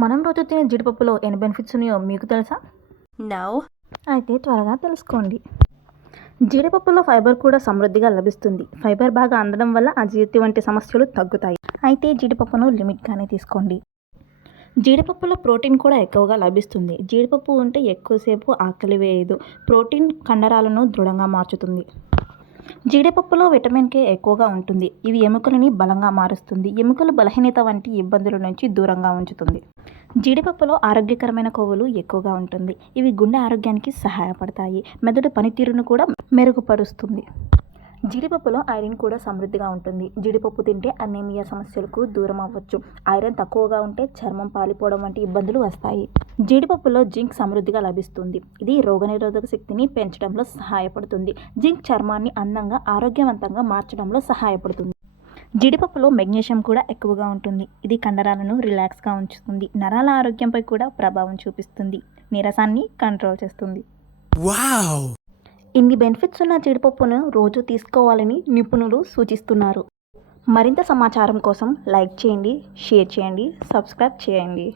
మనం రోజు తినే జీడిపప్పులో ఎన్ని బెనిఫిట్స్ ఉన్నాయో మీకు తెలుసా? No. అయితే త్వరగా తెలుసుకోండి. జీడిపప్పులో ఫైబర్ కూడా సమృద్ధిగా లభిస్తుంది. ఫైబర్ బాగా అందడం వల్ల అజీర్తి వంటి సమస్యలు తగ్గుతాయి. అయితే జీడిపప్పును లిమిట్గానే తీసుకోండి. జీడిపప్పులో ప్రోటీన్ కూడా ఎక్కువగా లభిస్తుంది. జీడిపప్పు ఉంటే ఎక్కువసేపు ఆకలి వేయదు. ప్రోటీన్ కండరాలను దృఢంగా మార్చుతుంది. జీడిపప్పులో విటమిన్ కే ఎక్కువగా ఉంటుంది. ఇవి ఎముకలని బలంగా మారుస్తుంది. ఎముకల బలహీనత వంటి ఇబ్బందుల నుంచి దూరంగా ఉంచుతుంది. జీడిపప్పులో ఆరోగ్యకరమైన కొవ్వులు ఎక్కువగా ఉంటుంది. ఇవి గుండె ఆరోగ్యానికి సహాయపడతాయి. మెదడు పనితీరును కూడా మెరుగుపరుస్తుంది. జీడిపప్పులో ఐరన్ కూడా సమృద్ధిగా ఉంటుంది. జీడిపప్పు తింటే అనీమియా సమస్యలకు దూరం అవ్వచ్చు. ఐరన్ తక్కువగా ఉంటే చర్మం పాలిపోవడం వంటి ఇబ్బందులు వస్తాయి. జీడిపప్పులో జింక్ సమృద్ధిగా లభిస్తుంది. ఇది రోగనిరోధక శక్తిని పెంచడంలో సహాయపడుతుంది. జింక్ చర్మాన్ని అందంగా ఆరోగ్యవంతంగా మార్చడంలో సహాయపడుతుంది. జీడిపప్పులో మెగ్నీషియం కూడా ఎక్కువగా ఉంటుంది. ఇది కండరాలను రిలాక్స్గా ఉంచుతుంది. నరాల ఆరోగ్యంపై కూడా ప్రభావం చూపిస్తుంది. నీరసాన్ని కంట్రోల్ చేస్తుంది. Wow! ఇన్ని బెనిఫిట్స్ ఉన్న జీడిపప్పును రోజు తీసుకోవాలని నిపుణులు సూచిస్తున్నారు. మరింత సమాచారం కోసం లైక్ చేయండి, షేర్ చేయండి, సబ్స్క్రైబ్ చేయండి.